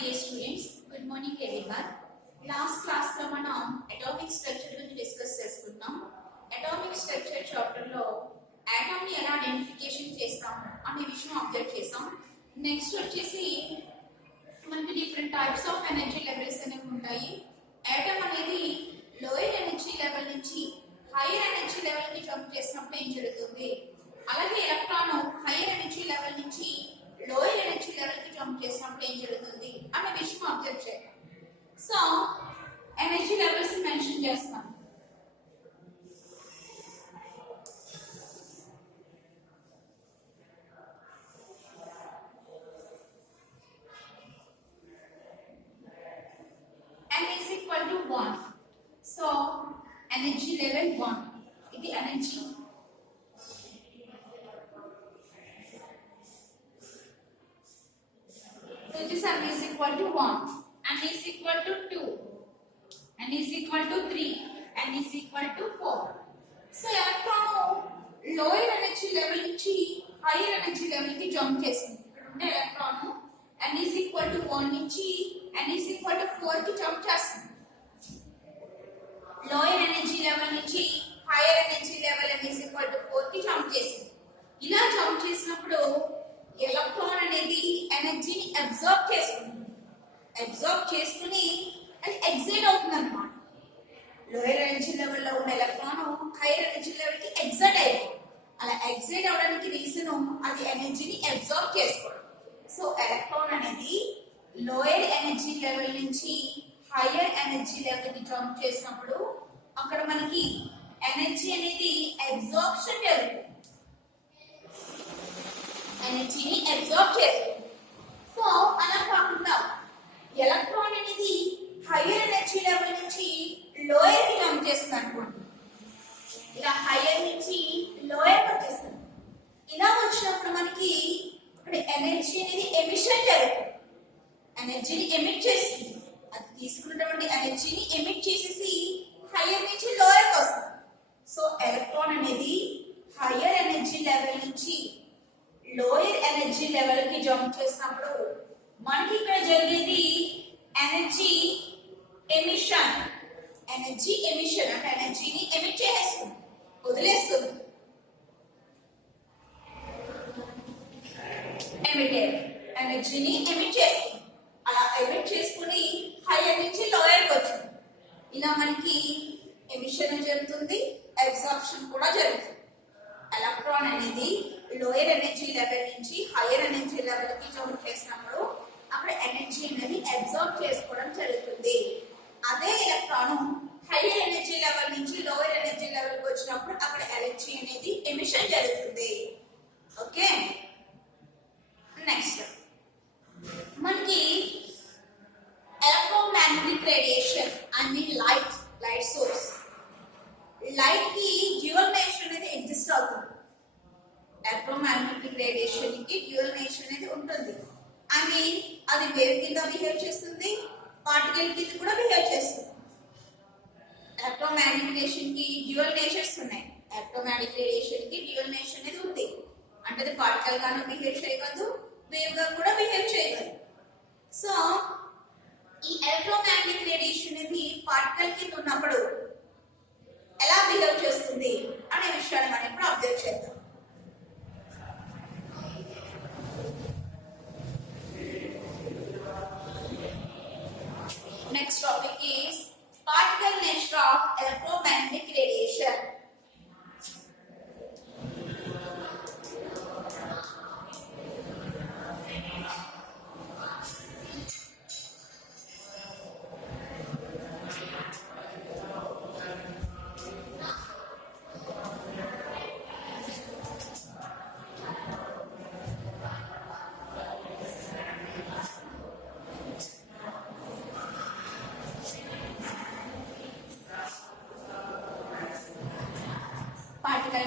dear students, good morning everyone. Last class లో మనం atomic structure గురించి డిస్కస్ చేసుకున్నాం. అటామిక్ స్ట్రక్చర్ చాప్టర్ లో ఆటమ్ ని ఎలా ఐడెంటిఫికేషన్ చేస్తాం అనే విషయం అబ్జర్వ్ చేసాం. నెక్స్ట్ వచ్చేసి మనకి different types of energy levels అనేవి ఉంటాయి. ఆటమ్ అనేది లోయర్ ఎనర్జీ లెవెల్ నుంచి హైయర్ ఎనర్జీ లెవెల్ కి జంప్ చేసినప్పుడు ఏం జరుగుతుంది, అలాగే ఎలక్ట్రాన్ హైయర్ ఎనర్జీ లెవెల్ నుంచి లోయర్ ఎనర్జీ లెవెల్ కి జంప్ చేసినప్పుడు ఏం జరుగుతుంది అనే విషయం అబ్జర్వ్ చేయాలి. సో ఎనర్జీ లెవెల్స్ మెన్షన్ చేస్తాం. n is equal to 1. So energy level 1. ఇది energy. So this n is equal to 1. n is equal to 2. n is equal to 3. n is equal to 4. So electron lower energy level నుంచి higher energy level కి jump చేస్తుంది. అంటే electron n is equal to 1 నుంచి n is equal to 4 కి jump చేస్తుంది. lower energy level నుంచి higher energy level n is equal to 4 కి jump చేస్తుంది. ఇలా jump చేసినప్పుడు ఎలక్ట్రాన్ అనేది ఎనర్జీని అబ్జార్బ్ చేసుకుంటుంది. అబ్జార్బ్ చేసుకుని అది ఎగ్జైట్ అవుతుంది అన్నమాట. లోయర్ ఎనర్జీ లెవెల్లో ఉన్న ఎలక్ట్రాన్ హైయర్ ఎనర్జీ లెవెల్ కి ఎగ్జైట్ అయిపోతుంది. అలా ఎగ్జైట్ అవడానికి రీజన్ అది ఎనర్జీని అబ్జార్బ్ చేసుకోవడం. సో ఎలక్ట్రాన్ అనేది లోయర్ ఎనర్జీ లెవెల్ నుంచి హైయర్ ఎనర్జీ లెవెల్ కి జంప్ చేసినప్పుడు అక్కడ మనకి ఎనర్జీ అనేది అబ్జార్ప్షన్ జరుగుతుంది. ఎనర్జీని అబ్జార్బ్ చేస్తుంది. సో అలా కాకుండా ఎలక్ట్రాన్ అనేది హైయర్ ఎనర్జీ లెవెల్ నుంచి లోయర్ కి జంప్ చేస్తుంది అనుకోండి. ఇలా హైయర్ నుంచి లోయర్ వచ్చేస్తుంది. ఇలా వచ్చినప్పుడు మనకి ఇక్కడ ఎనర్జీ అనేది ఎమిషన్ జరుగుతుంది. ఎనర్జీని ఎమిట్ చేస్తుంది. అది తీసుకున్నటువంటి ఎనర్జీని ఎమిట్ చేసేసి హైయర్ నుంచి లోయర్ కి వస్తుంది. సో ఎలక్ట్రాన్ అనేది హైయర్ ఎనర్జీ లెవెల్ నుంచి లోయర్ ఎనర్జీ లెవెల్ కి జంప్ చేసినప్పుడు మనకి ఇక్కడ జరిగేది ఎనర్జీ ఎమిషన్. ఎనర్జీ ఎమిషన్ అంటే ఎనర్జీని ఎమిట్ చేసేస్తుంది, వదిలేస్తుంది. ఎమిటర్ ఎనర్జీని ఎమిట్ చేస్తుంది. అలా ఎమిట్ చేసుకుని హైయర్ నుంచి లోయర్ కి వచ్చింది. ఇలా మనకి ఎమిషన్ జరుగుతుంది, అబ్సార్ప్షన్ కూడా జరుగుతుంది. ఎలక్ట్రాన్ అనేది లోయర్ ఎనర్జీ లెవెల్ నుంచి హైయర్ ఎనర్జీ లెవెల్ కి జంప్ చేసినప్పుడు అక్కడ ఎనర్జీ అనేది అబ్సార్బ్ చేసుకోవడం జరుగుతుంది. అదే ఎలక్ట్రాన్ హైయర్ ఎనర్జీ లెవెల్ నుంచి లోయర్ ఎనర్జీ లెవెల్ కి వచ్చినప్పుడు అక్కడ ఎనర్జీ అనేది ఎమిషన్ జరుగుతుంది. ఓకే, నెక్స్ట్ మనకి ఎలక్ట్రోమాగ్నెటిక్ రేడియేషన్ అన్ని లైట్ సోర్స్. లైట్ కి డ్యూయల్ నేచర్ అనేది ఎగ్జిస్ట్ అవుతుంది. ఎలక్ట్రోమాగ్నెటిక్ రేడియేషన్ కి డ్యూయల్ నేచర్ అనేది ఉంటుంది. అది వేవ్ కింద బిహేవ్ చేస్తుంది, పార్టికల్ కింద కూడా బిహేవ్ చేస్తుంది. ఎలక్ట్రోమాగ్నెటిక్ రేడియేషన్ కి డ్యూయల్ నేచర్స్ ఉన్నాయి. ఎలక్ట్రోమాగ్నెటిక్ రేడియేషన్ కి డ్యూయల్ నేచర్ అనేది ఉంది. అంటే అది పార్టికల్ గాను బిహేవ్ చేయగలదు, వేవ్ గా కూడా బిహేవ్ చేయగలదు. సో ఈ ఎలక్ట్రోమాగ్నెటిక్ రేడియేషన్ అనేది పార్టికల్ కింద ఉన్నప్పుడు ఎలా బిహేవ్ చేస్తుంది అనే విషయాన్ని మనం ఇప్పుడు అబ్జర్వ్ చేద్దాం. Next topic is particle nature of electromagnetic radiation.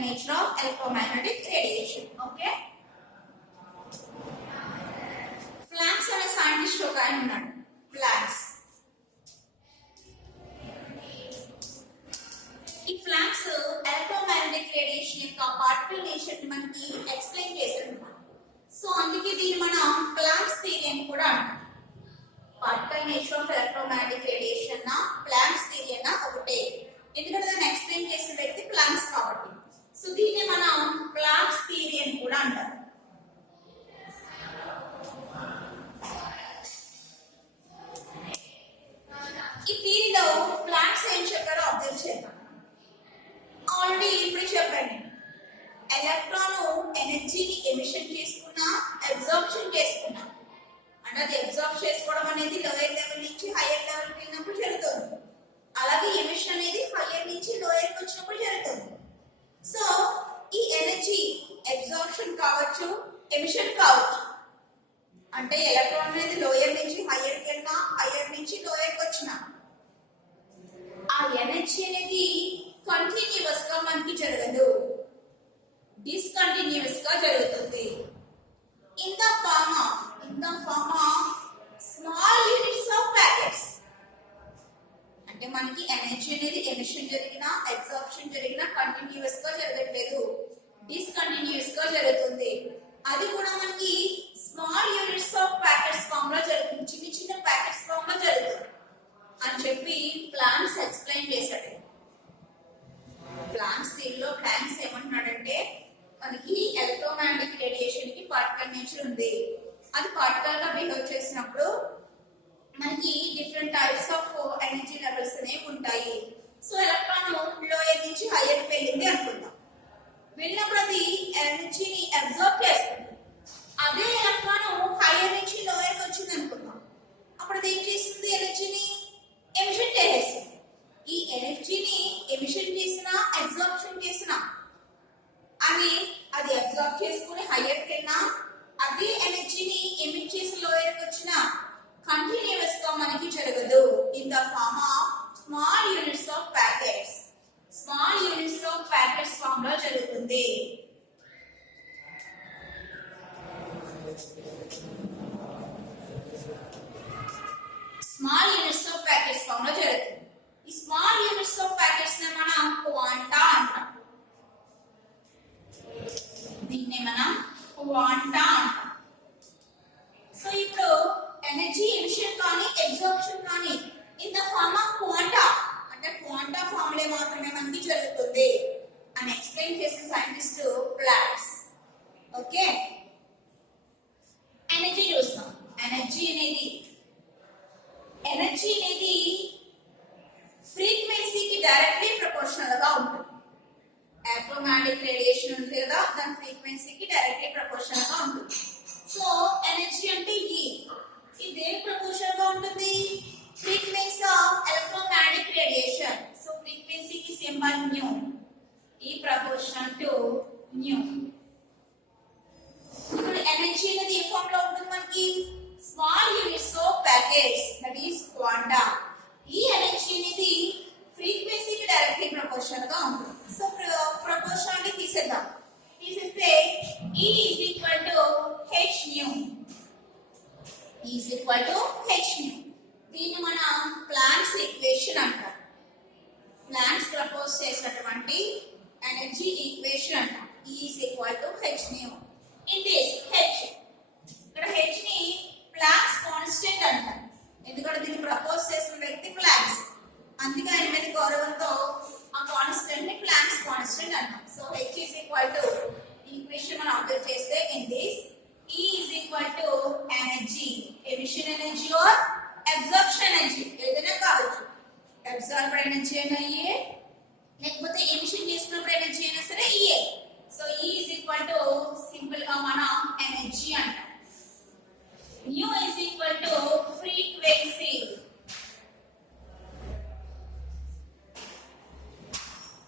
Nature of electromagnetic radiation. Okay, Planck అనే సైంటిస్ట్ ఒక ఆయన ఉన్నాడు. Planck. ఈ Planck ఎలక్ట్రోమాగ్నెటిక్ రేడియేషన్ యొక్క పార్టికల్ నేచర్ ని మనకి ఎక్స్ప్లెయిన్ చేశాడు. సో అందుకే దీన్ని మనం ప్లాంక్స్ థియరీ అని కూడా అంటాం. ఎందుకంటే దాన్ని ఎక్స్ప్లెయిన్ చేసే వ్యక్తి ప్లాంట్స్ కాబట్టి. సో దీన్ని మనం ప్లాంట్స్ థియరీ అని కూడా అంటారు. ఈ థియరీలో ప్లాంట్స్ ఏం చెప్పారో అబ్జర్వ్ చేద్దాం. ఆల్రెడీ ఇప్పుడు చెప్పాను, ఎలక్ట్రాన్ ఎనర్జీని ఎమిషన్ చేసుకున్నా అబ్జార్ప్షన్ చేసుకున్నా, అంటే అది అబ్జార్బ్ చేసుకోవడం అనేది లోయర్ లెవెల్ నుంచి హైయర్ లెవెల్కి వెళ్ళినప్పుడు జరుగుతుంది. అలాగే ఎమిషన్ అనేది హైయర్ నుంచి లోయర్కి వచ్చినప్పుడు జరుగుతుంది. సో ఈ ఎనర్జీ అబ్జార్ప్షన్ కావచ్చు, ఎమిషన్ కావచ్చు. అంటే ఎలక్ట్రాన్ అనేది లోయర్ నుంచి హైయర్కి వెళ్ళినా, హైయర్ నుంచి లోయర్కి వచ్చినా ఆ ఎనర్జీ అనేది కంటిన్యూస్ గా మనకి జరగదు, డిస్కంటిన్యూస్ గా జరుగుతుంది. In the form of small units of packets. అంటే మనకి ఎనర్జీ అనేది ఎమిషన్ జరిగినా అబ్జార్ప్షన్ జరిగినా కంటిన్యూస్ గా జరగట్లేదు, డిస్కంటిన్యూస్ గా జరుగుతుంది. అది కూడా మనకి small units of packets form లో జరుగుతుంది, చిన్న చిన్న ప్యాకెట్స్ ఫామ్ లో జరుగుతుంది అని చెప్పి ప్లాంట్స్ ఎక్స్ప్లెయిన్ చేశాడు. ప్లాంట్స్ దీనిలో ప్లాంట్స్ ఏమంటున్నాడంటే, మనకి ఎలక్ట్రోమాగ్నెటిక్ రేడియేషన్ కి పార్టికల్ నేచర్ ఉంది. అది పార్టికల్ గా బిహేవ్ చేసినప్పుడు మనకి different types of energy levels అనేవి ఉంటాయి. సో ఎలక్ట్రాన్ లోయర్ నుంచి హైయర్ వెళ్ళింది అనుకుందాం, వెళ్ళినప్పుడు అది ఎనర్జీని అబ్జార్బ్ చేస్తుంది. అదే ఎలక్ట్రాన్ హైయర్ నుంచి లోయర్ కి వచ్చింది అనుకుందాం, అప్పుడు అది ఏం చేస్తుంది, ఎనర్జీని ఎమిషన్ చేసేస్తుంది. ఈ ఎనర్జీని ఎమిషన్ చేసినా అబ్జార్ప్షన్ చేసినా అది అబ్జార్బ్ చేసుకుని హైయర్కి వెళ్ళినా, అదే ఎనర్జీని ఎమిట్ చేసి లోయర్కి వచ్చినా కంటిన్యూస్ గా మనకి జరగదు. In the form of small units of packets, small units of packets form లో జరుగుతుంది. Small units of packets form లో జరుగుతుంది. ఈ స్మాల్ యూనిట్స్ ఆఫ్ ప్యాకెట్స్ ని మనం క్వాంటా అంటాం. దీన్ని మనం క్వాంటా అంటాం. సో ఇప్పుడు ఎనర్జీ ఎమిషన్ కానీ అబ్జార్ప్షన్ కానీ in the form of quanta, అంటే క్వాంటా ఫార్ములే మాత్రమే మనకి జరుగుతుంది అని ఎక్స్ప్లెయిన్ చేసే సైంటిస్ట్ ప్లాంట్స్. ఓకే, ఎనర్జీ చూస్తాం. ఎనర్జీ అనేది ఫ్రీక్వెన్సీకి డైరెక్ట్లీ ప్రపోర్షనల్ గా ఉంటుంది. ఎలక్ట్రోమాగ్నెటిక్ రేడియేషన్ ఉంది కదా, దాని ఫ్రీక్వెన్సీకి డైరెక్ట్లీ ప్రపోర్షనల్ గా ఉంటుంది. సో ఎనర్జీ అంటే ఇది దేనికి ప్రపోర్షనల్ గా ఉంటుంది, frequency of electromagnetic radiation. So ఫ్రీక్వెన్సీకి సింబల్ న్యూ, ఈ ప్రపోర్షనల్ టు న్యూ. ఇప్పుడు ఎనర్జీ అనేది ఏ ఫామ్ లో ఉంటుంది మనకి, small units of packets, that is quanta. ఈ ఎనర్జీ అనేది ఫ్రీక్వెన్సీకి డైరెక్ట్లీ ప్రపోర్షనల్ గా ఉంటుంది. సో ప్రపోర్షనాలిటీ తీసేద్దాం. తీసేస్తే E is equal to h nu. E is equal to h nu. దీన్ని మనం ప్లాంట్స్ ఈక్వేషన్ అంటాం. ప్లాంట్స్ ప్రపోజ్ చేసినటువంటి ఎనర్జీ ఈక్వేషన్ అంటాం. E is equal to h nu. In this h, ఇక్కడ h ని ప్లాంక్స్ కాన్స్టెంట్ అంటారు. ఎందుకంటే దీన్ని ప్రపోజ్ చేసిన వ్యక్తి ప్లాంక్స్, అందుకే ఆయన మీద గౌరవంతో ఆ కాన్స్టెంట్ ని ప్లాంక్స్ కాన్స్టెంట్ అంటాం. So h is equal to equation మనం అబ్జర్వ్ చేస్తే in this E is equal to energy, emission energy or absorption energy, ఏదైనా కావచ్చు. అబ్జార్బ్ ఎనర్జీ అయినా ఇయే, లేకపోతే ఎమిషన్ చేసుకున్నప్పుడు ఎనర్జీ అయినా సరే ఇయే. So E is equal to simple గా మనం ఎనర్జీ అంటాం. Nu is equal to frequency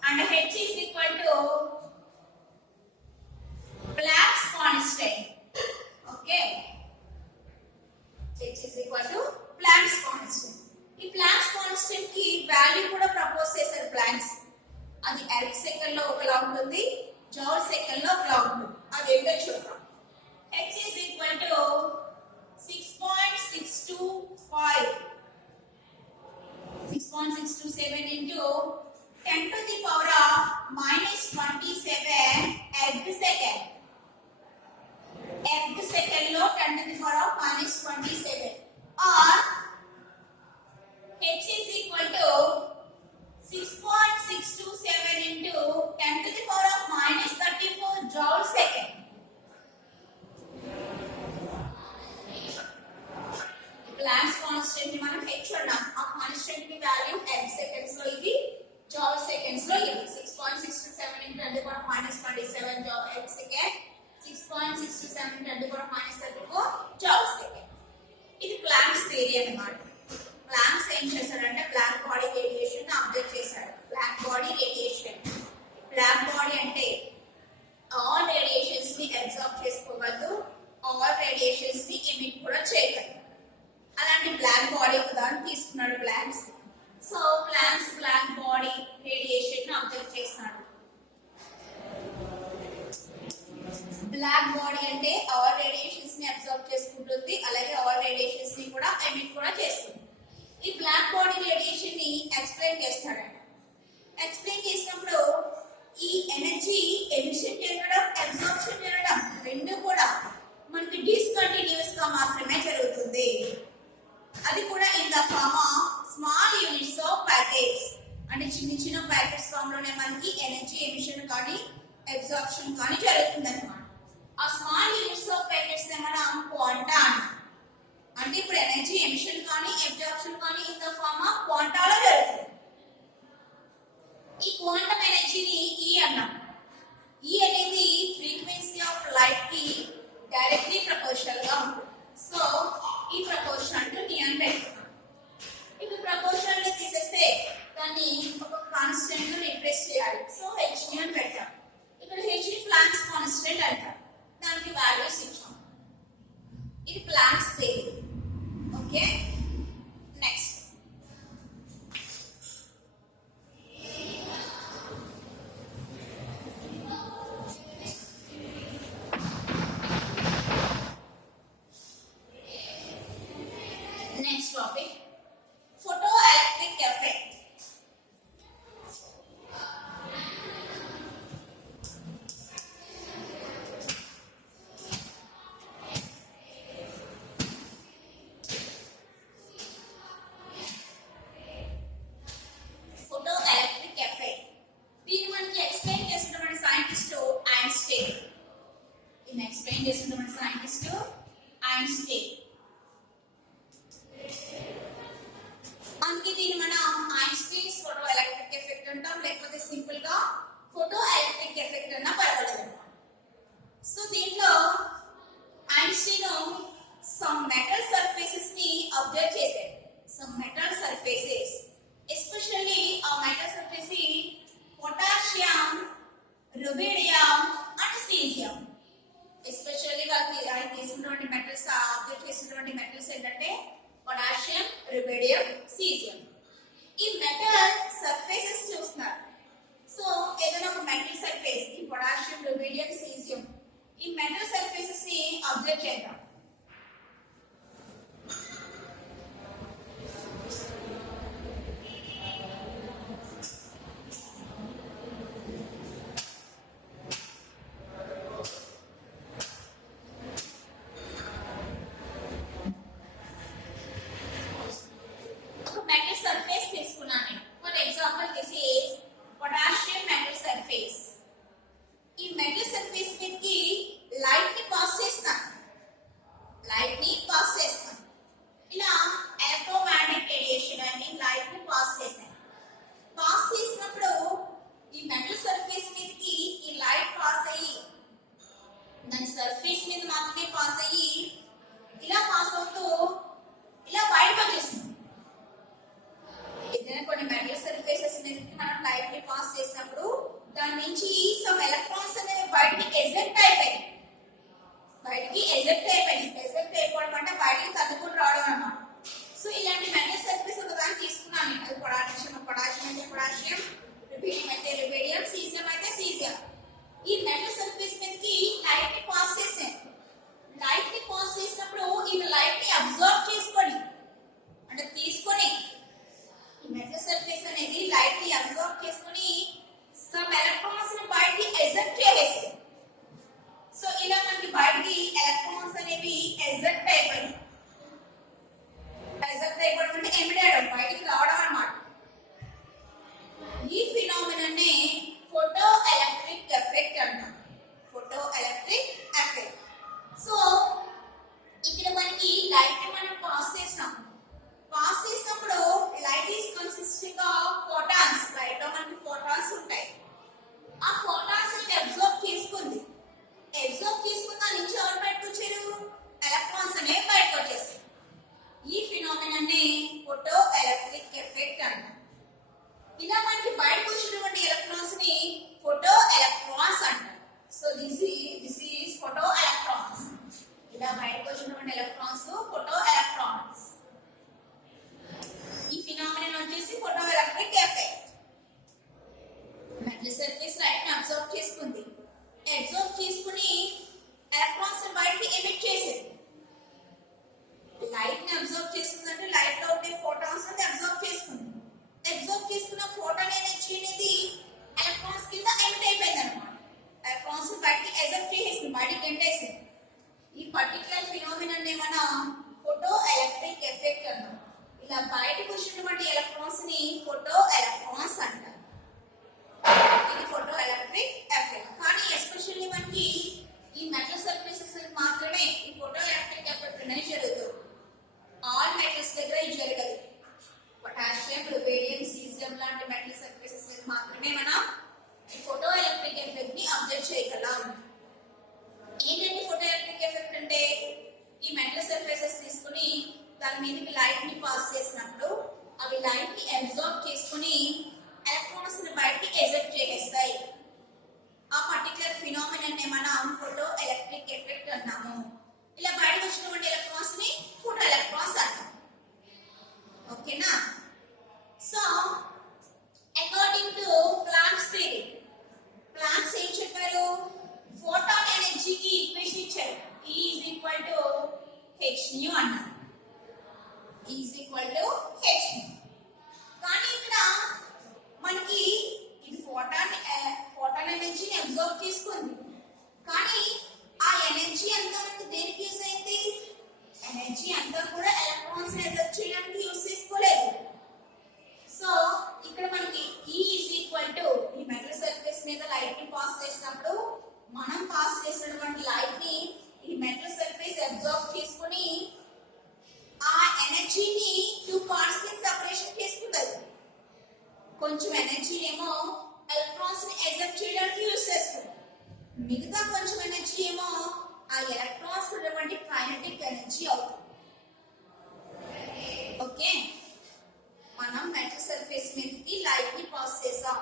and h is equal to Planck's constant. Okay, h is equal to Planck's constant. ఈ Planck's constant కి వాల్యూ కూడా ప్రపోజ్ చేశారు ప్లాంక్స్. అది earth second లో ఒకలా ఉంటుంది, జౌల్ సెకండ్ లో ఒకలా ఉంటుంది. అది ఏంటో చూద్దాం. h is equal to 6.625 6.627 into 10 to the power of -27 every second. Every second లో 10 to the power of -27 or h is equal to 6.6 అన్నమాట. ప్లాంక్స్ ఏం చేశాడంటే బ్లాక్ బాడీ రేడియేషన్ అబ్జర్వ్ చేశాడు. Black body radiation, black body అంటే all radiations ని observe చేసుకోగలదు, all radiations ని emit కూడా చేయగలదు. అలాంటి బ్లాక్ బాడీ ఉదాహరణ తీసుకున్నాడు Planck's. So Planck's black body radiation observe చేస్తున్నాడు. బ్లాక్ బాడీ అంటే ఆల్ రేడియేషన్స్ ని అబ్జర్వ్ చేసుకుంటుంది, అలాగే ఆల్ రేడియేషన్స్ ని కూడా ఎమిట్ కూడా చేస్తుంది. ఈ బ్లాక్ బాడీ రేడియేషన్ ని ఎక్స్ప్లెయిన్ చేస్తాడంట. ఎక్స్ప్లెయిన్ చేసినప్పుడు ఈ ఎనర్జీ ఎమిషన్ జరగడం, అబ్జార్ప్షన్ జరగడం రెండు కూడా మనకి డిస్కంటిన్యూస్ గా మాత్రమే జరుగుతుంది. అది కూడా in the form of small units of packets. అంటే చిన్న చిన్న ప్యాకెట్స్ ఫామ్ లోనే మనకి ఎనర్జీ ఎమిషన్ కానీ అబ్జార్ప్షన్ కానీ జరుగుతుంది అన్నమాట. ఆ స్మాల్ యూనిట్స్ ఆఫ్ ప్యాకెట్స్ మనం క్వాంటా అంటాం. అంటే ఇప్పుడు ఎనర్జీ ఎమిషన్ కానీ అబ్జార్ప్షన్ కానీ ఇన్ ద ఫార్మ్ ఆఫ్ క్వాంటాలో జరుగుతుంది. ఈ క్వాంటం ఎనర్జీని ఈ అన్నాం. ఈ అనేది ఫ్రీక్వెన్సీ ఆఫ్ లైట్ కి డైరెక్ట్లీ ప్రపోర్షనల్ గా ఉంటుంది. సో ఈ ప్రపోర్షనల్ టు టీ అని పెట్టుకున్నాం. ఇప్పుడు ప్రపోర్షనల్ ని తీసేస్తే దాన్ని ఒక కాన్స్టెంట్ ను రిప్లేస్ చేయాలి. సో హెచ్ అని పెట్టాం. ఇక్కడ హెచ్ ని ప్లాంక్స్ కాన్స్టెంట్ అంటారు. దానికి వాల్యూస్ ఇచ్చాం. ఇది planks theory. Okay, next topic, photoelectric effect. Photoelectric effect. దీన్ని మనకి ఎక్స్ప్లెయిన్ చేసినటువంటి సైంటిస్ట్ ఐన్స్టైన్. దీన్ని ఎక్స్ప్లెయిన్ చేసినటువంటి సైంటిస్ట్ ఐన్స్టైన్. అందుకే దీన్ని మనం ఐన్స్టైన్స్ ఫోటో ఎలక్ట్రిక్ ఎఫెక్ట్ అంటాం, లేకపోతే సింపుల్ గా ఫోటో ఎలక్ట్రిక్ ఎఫెక్ట్ అన్నా పర్వాలేదు. సో దీంట్లో ఐన్స్టైన్ సమ్ మెటల్ సర్ఫేసెస్ ని అబ్జర్వ్ చేశాడు. సమ్ మెటల్ సర్ఫేసెస్, ఎస్పెషల్లీ ఆ metal surface potassium, rubidium and caesium. Especially ఆయన తీసుకున్నటువంటి మెటల్స్ అబ్జర్వ్ చేసినటువంటి మెటల్స్ ఏంటంటే పొటాషియం, రుబిడియం, సీజియం. ఈ మెటల్ సర్ఫేసెస్ చూస్తున్నారు. సో ఏదైనా ఒక మెటల్ సర్ఫేస్, ఈ పొటాషియం, రుబిడియం, సీజియం, ఈ మెటల్ సర్ఫేసెస్ ని అబ్జర్వ్ చేద్దాం. phenomenon ఫోటో ఎలక్ట్రిక్ ఎఫెక్ట్ అంటాం. ఇలా మనకి బయటకు వచ్చినటువంటి ఎలక్ట్రాన్స్ ని ఫోటో ఎలక్ట్రాన్స్ అంటాం. So this is photo electrons. ఇలా బయటకు వచ్చినటువంటి ఎలక్ట్రాన్స్ ఫోటో ఎలక్ట్రాన్స్. ఈ ఫినామినన్ వచ్చేసి photo electric effect. Metal surface light ని అబ్జర్వ్ చేసుకుంది. అబ్జర్వ్ చేసుకుని ఎలక్ట్రాన్స్ బయటకి ఎమిట్ చేసింది. లైట్ ని అబ్జర్వ్ చేసుకుందంటే లైట్ లో ఉండే ఫోటాన్స్ ని అబ్జర్వ్ చేసుకుంది. అబ్జర్వ్ చేసుకున్న ఫోటాన్ ఎనర్జీ అనేది ఎలక్ట్రాన్స్ కింద ఎమిట్ అయిపోయింది అనమాట. ఎలక్ట్రాన్స్ బయటకి ఎజెప్ట్ చేసేసింది, బయటకి గంటేసింది. ఈ పర్టికులర్ ఫినామినన్ ని మనం ఫోటో ఎలక్ట్రిక్ ఎఫెక్ట్ అన్నాం. ఇలా బయటకు వచ్చినటువంటి ఎలక్ట్రాన్స్ ని ఫోటో ఎలక్ట్రాన్స్ అంటారు. ఇది ఫోటో ఎలక్ట్రిక్ ఎఫెక్ట్. కానీ ఎస్పెషల్లీ మనకి ఈ మెటల్ సర్ఫేసెస్ మాత్రమే ఈ ఫోటో ఎలక్ట్రిక్ ఎఫెక్ట్ అనేది జరుగుతుంది. ఆల్ మెటల్స్ దగ్గర ఇది జరగదు. పొటాషియం, రుబేడియం, సీజియం లాంటి మెటల్ సర్ఫేసెస్ మాత్రమే మనం ఈ ఫోటో ఎలక్ట్రిక్ ఎఫెక్ట్ ని అబ్జర్వ్ చేయగలం. ఏంటంటే ఫోటో ఎలక్ట్రిక్ ఎఫెక్ట్ అంటే ఈ మెటల్ సర్ఫేసెస్ తీసుకుని దాని మీదకి లైట్ ని పాస్ చేసినప్పుడు అవి లైట్ ని అబ్జర్వ్ చేసుకుని ఎలక్ట్రాన్స్ ని బయటికి ఎజెప్ట్ చేసేస్తాయి. ఆ పర్టికులర్ ఫినామినన్ ని మనం ఫోటో ఎలక్ట్రిక్ ఎఫెక్ట్ అన్నాము. ఇలా బయటకు వచ్చినటువంటి ఎలక్ట్రాన్స్ ని ఫోటో ఎలక్ట్రాన్స్ అంటాం. ఓకేనా? So according to planks theory, planks ఏం చెప్పారు? ఫోటాన్ ఎనర్జీకి ఈక్వేషన్ ఇచ్చారు. E is equal to h nu అన్నారు. E is equal to h nu. కానీ ఇక్కడ మనకి ఇది ఫోటాన్ ఎనర్జీని అబ్జర్వ్ చేసుకుంది. కానీ ఆ ఎనర్జీ అంతా మనకి దేనికి యూజ్ అయింది? ఎనర్జీ అంతా కూడా ఎలక్ట్రాన్స్ ని ఎజెప్ట్ చేయడానికి యూజ్ చేసుకోలేదు. సో ఇక్కడ మనకి E is equal to ఈ మెటల్ సర్ఫేస్ మీద లైట్ ని పాస్ చేసినప్పుడు మనం పాస్ చేసినటువంటి లైట్ ని ఈ మెటల్ సర్ఫేస్ అబ్జర్వ్ చేసుకుని ఆ ఎనర్జీని 2 పార్ట్స్ కి సెపరేషన్ చేసుకుంటుంది. కొంచెం ఎనర్జీనేమో ఎలక్ట్రాన్స్ ని ఎజెప్ట్ చేయడానికి యూజ్ చేస్తుంది. మిగతా కొంచెం ఎనర్జీ ఏమో ఆ ఎలక్ట్రాన్స్ ఉన్నటువంటి కైనెటిక్ ఎనర్జీ అవుతుంది. ఓకే, మనం మెటల్ సర్ఫేస్ మీదకి లైట్ ని పాస్ చేసాం.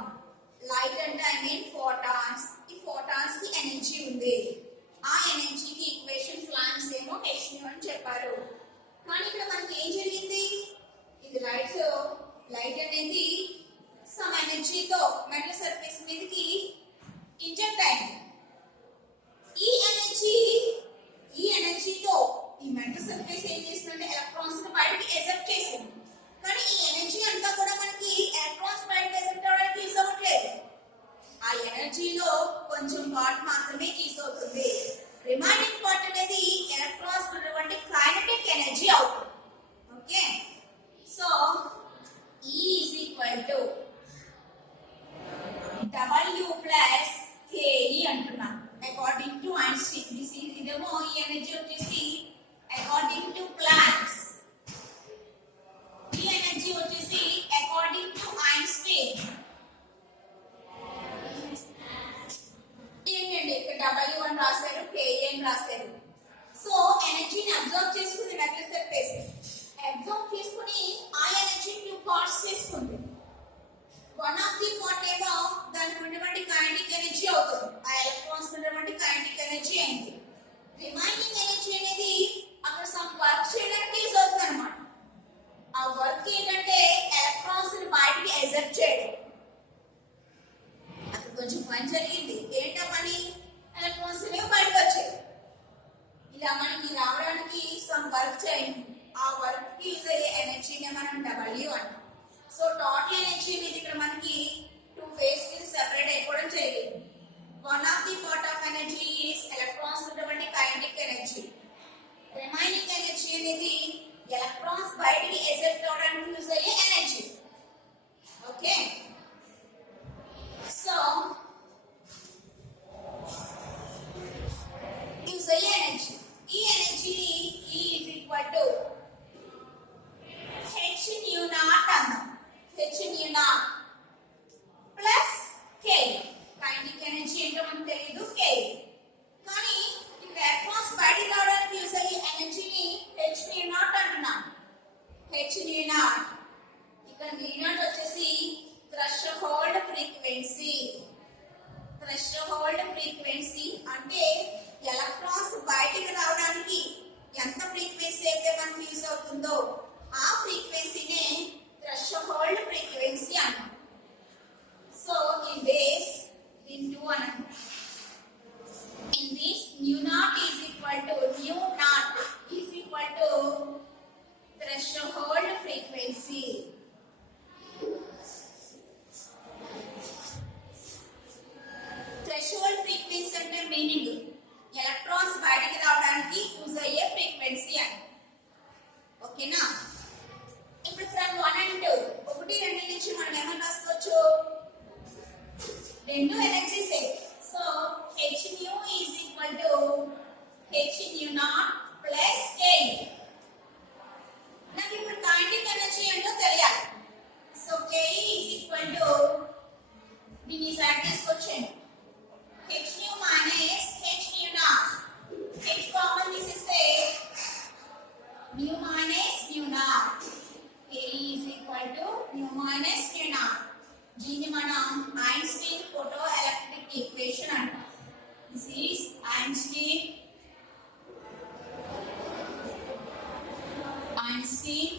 లైట్ అంటే ఐ మీన్ ఫోటాన్స్. ఈ ఫోటాన్స్ కి ఎనర్జీ ఉంది. ఆ ఎనర్జీకి ఈక్వేషన్ ప్లాంక్స్ ఏమో h nu అని చెప్పారు. కానీ ఇక్కడ మనకి ఏం జరిగింది? ఇది లైట్ అనేది సమ్ ఎనర్జీతో మెటల్ సర్ఫేస్ మీదకి ఇంజెక్ట్ అయింది. ఈ ఎనర్జీతో ఈ మెటల్ సర్ఫేస్ ఏం చేస్తుందంటే ఎలక్ట్రాన్స్ ని బయటకి ఎజెప్ట్ చేసింది. కానీ ఈ ఎనర్జీ అంతా కూడా మనకి ఎలక్ట్రాన్స్ బయటకి ఎజెప్ట్ అవడానికి యూజ్ అవ్వట్లేదు. ఆ ఎనర్జీలో కొంచెం పార్ట్ మాత్రమే యూజ్ అవుతుంది. రిమైనింగ్ పార్ట్ అనేది ఎలక్ట్రాన్స్ ఉన్నటువంటి కైనెటిక్ ఎనర్జీ అవుతుంది. Okay, so E is equal to W plus Ke అంటున్నాం. అకార్డింగ్ టు ఐన్స్టీన్ ఇదేమో ఈ ఎనర్జీ వచ్చేసి అకార్డింగ్ టు ప్లాంక్స్, ఈ ఎనర్జీ వచ్చేసి అకార్డింగ్ టు ఐన్స్టీన్. ఏంటండి ఇక్కడ W అని రాశారు, Ke అని రాశారు. సో ఎనర్జీని అబ్జర్వ్ చేసుకుంది మెటల్ సర్ఫేస్. అబ్జర్వ్ చేసుకుని ఆ ఎనర్జీ 2 పార్ట్స్ చేసుకుంది. వన్ ఆఫ్ ది పార్ట్ ఏమో దానికి ఉన్నటువంటి కైనెటిక్ ఎనర్జీ అవుతుంది. ఆ ఎలక్ట్రాన్స్ ఉన్నటువంటి కైనెటిక్ ఎనర్జీ అయింది. రిమైనింగ్ ఎనర్జీ అనేది అక్కడ సమ్ వర్క్ చేయడానికి యూజ్ అవుతుంది అనమాట. ఆ వర్క్ ఏంటంటే ఎలక్ట్రాన్స్ ని బయటికి ఎజెప్ట్ చేయడం. అక్కడ కొంచెం పని జరిగింది. ఏంటో పని? ఎలక్ట్రాన్స్ బయటకు వచ్చాయి. ఇలా మనకి రావడానికి సమ్ వర్క్ చేయండి. ఆ వర్క్ కి యూజ్ అయ్యే ఎనర్జీని మనం W అంటాం. సో టోటల్ ఎనర్జీ అనేది ఇక్కడ మనకి 2 ఫేజ్ కి సెపరేట్ అయిపోవడం జరిగింది. One of the part of energy is electrons ఉన్నటువంటి కైనెటిక్ ఎనర్జీ. రిమైనింగ్ ఎనర్జీ అనేది ఎలక్ట్రాన్స్ బయటికి ఎజెప్ట్ అవడానికి యూజ్ అయ్యే ఎనర్జీ. ఓకే, సో యూజ్ అయ్యే ఎనర్జీ, ఈ ఎనర్జీని E is equal to h nu naught అన్నాం. h nu naught plus Ke. Kinetic energy ఏంటో మనకు తెలియదు, Ke. కానీ ఇక్కడ ఎలక్ట్రాన్స్ బయటికి రావడానికి యూజ్ అయ్యే ఎనర్జీని h nu naught అంటున్నాం. h nu mu naught. ఇక్కడ మ్యూ నాట్ వచ్చేసి థ్రెషోల్డ్ ఫ్రీక్వెన్సీ. థ్రెషోల్డ్ ఫ్రీక్వెన్సీ అంటే ఎలక్ట్రాన్స్ బయటికి రావడానికి ఎంత ఫ్రీక్వెన్సీ అయితే మనకు యూజ్ అవుతుందో ఆ ఫ్రీక్వెన్సీనే థ్రెషోల్డ్ ఫ్రీక్వెన్సీ అంటాం. సో ఇన్ దిస్ ఇంటూ అనండి. In this mu naught is equal to threshold frequency. Threshold frequency అంటే మీనింగ్ ఎలక్ట్రాన్స్ బయటికి రావడానికి యూజ్ అయ్యే ఫ్రీక్వెన్సీ అని. ఓకేనా? ఇప్పుడు ఫ్రమ్ 1 and 2 ఒకటి రెండు నుంచి మనం ఏమని రాసుకోవచ్చు? రెండు ఎనర్జీసే. So h nu is equal to h nu naught plus k. నాకు ఇప్పుడు కైనెటిక్ ఎనర్జీ ఏంటో తెలియాలి. So k is equal to దీన్ని సైడ్ తీసుకొచ్చేయండి. h nu minus h nu naught. h common తీసేస్తే nu minus nu naught. k is equal to nu minus nu naught. దీన్ని మనం Einstein photo electric equation అంటాం. This is Einstein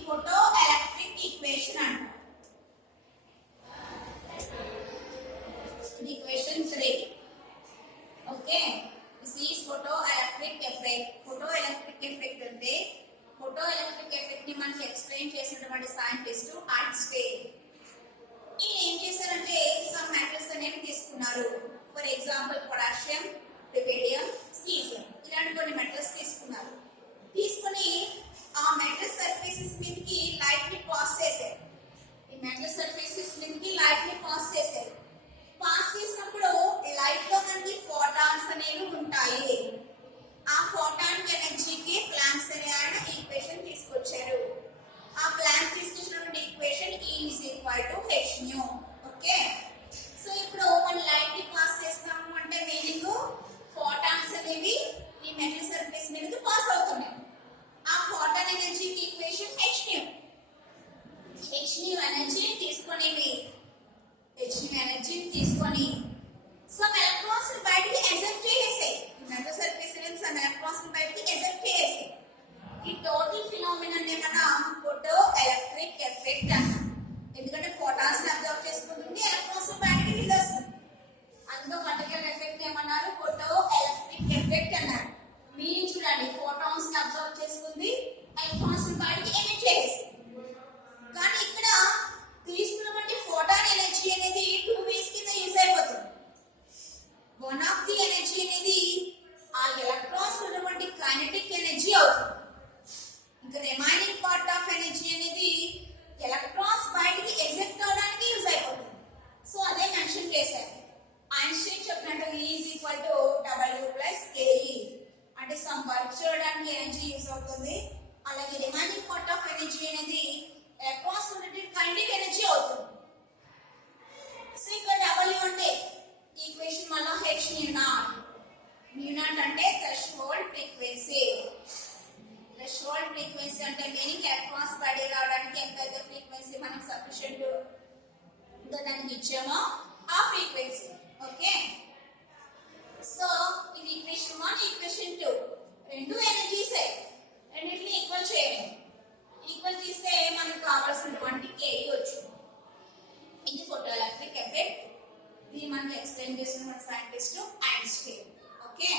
photoelectric equation అంటాం. Equation 3. Okay. This is photoelectric effect. Photoelectric effect అంటే photoelectric effect ని మనకి explain చేసినటువంటి scientist Einstein. ఈయన ఏం చేశారంటే సమ్ మెటల్స్ అనేవి తీసుకున్నారు. For example potassium, rubidium, caesium ఇలాంటి కొన్ని మెటల్స్ తీసుకున్నారు. తీసుకొని ఆ మెటల్ సర్ఫేసెస్ మీదకి లైట్ ని పాస్ చేశారు. ఈ మెటల్ సర్ఫేసెస్ మీదకి లైట్ ని పాస్ చేశారు. పాస్ చేసినప్పుడు లైట్ లో మనకి ఫోటాన్స్ అనేవి ఉంటాయి. ఆ ఫోటాన్ ఎనర్జీకి ప్లాంక్స్ అనే ఆయన ఈక్వేషన్ తీసుకొచ్చారు. ఆ ప్లాంక్ తీసుకొచ్చినటువంటి equation E is equal to h nu. Okay. So ఇప్పుడు మనం లైట్ ని పాస్ చేస్తాము అంటే మీనింగ్ ఫోటాన్స్ అనేవి ఈ మెటల్ సర్ఫేస్ మీదకి పాస్ అవుతున్నాయి. ఆ ఫోటాన్ ఎనర్జీకి equation h nu. h nu ఎనర్జీని తీసుకొని సమ్ ఎలక్ట్రాన్స్ బయటికి ఎజెక్ట్ చేసేసాయి. మెటల్ సర్ఫేస్ నుంచి సమ్ ఎలక్ట్రాన్స్ బయటికి ఎజెక్ట్ చేసేసాయి. ఈ టోటల్ ఫినామినన్ ని మనం ఫోటో ఎలక్ట్రిక్ ఎఫెక్ట్ అంటాం. ఎందుకంటే ఫోటాన్స్ ని అబ్జర్వ్ చేసుకుంటుంది, ఎలక్ట్రాన్స్ బయటికి వెళ్ళొస్తుంది. అందులో పర్టికులర్ ఎఫెక్ట్ ఏమన్నారు? ఫోటో ఎలక్ట్రిక్ ఎఫెక్ట్ అన్నారు. మీనింగ్ చూడండి, ఫోటాన్స్ ని అబ్జర్వ్ చేసుకుంది, ఎలక్ట్రాన్స్ ని బయటికి ఎమిట్ చేసేస్తుంది. కానీ ఇక్కడ తీసుకున్నటువంటి ఫోటాన్ ఎనర్జీ అనేది 2 వేస్ కింద యూజ్ అయిపోతుంది. వన్ ఆఫ్ ది ఎనర్జీ అనేది ఆ ఎలక్ట్రాన్స్ ఉన్నటువంటి కైనెటిక్ ఎనర్జీ అవుతుంది. ఇంకా రిమైనింగ్ పార్ట్ ఆఫ్ ఎనర్జీ అనేది ఎలక్ట్రాన్స్ బయటికి ఎగ్జిట్ అవడానికి యూజ్ అయిపోతుంది. సో అదే మెన్షన్ చేశారు. ఐన్స్టైన్ చెప్పినట్టు E is equal to W plus KE అంటే సమ్ వర్క్ చేయడానికి ఎనర్జీ యూజ్ అవుతుంది. అలాగే రిమైనింగ్ పార్ట్ ఆఫ్ ఎనర్జీ అనేది ఎలక్ట్రాన్స్ ఉన్నటువంటి కైనెటిక్ ఎనర్జీ అవుతుంది. సో ఇక్కడ W అంటే ఈక్వేషన్ వల్ల h nu naught. mu naught అంటే థ్రెషోల్డ్ ఫ్రీక్వెన్సీ. థ్రెషోల్డ్ ఫ్రీక్వెన్సీ అంటే మీనింగ్ ఎలక్ట్రాన్స్ బయటికి రావడానికి ఎంతైతే ఫ్రీక్వెన్సీ మనం సఫిషియెంట్ దానికి ఇచ్చామో ఆ ఫ్రీక్వెన్సీ. ఓకే. సో ఇది ఈక్వేషన్ 1, ఈక్వేషన్ 2 రెండు ఎనర్జీస్ రెండింటిని ఈక్వల్ చేయాలి. ఈక్వల్ చేస్తే మనకు కావాల్సినటువంటి k వచ్చింది. ఇది ఫోటో ఎలక్ట్రిక్ ఎఫెక్ట్. ఇది మనకి ఎక్స్ప్లెయిన్ చేసిన మన సైంటిస్ట్ ఐన్స్టైన్. ఓకే.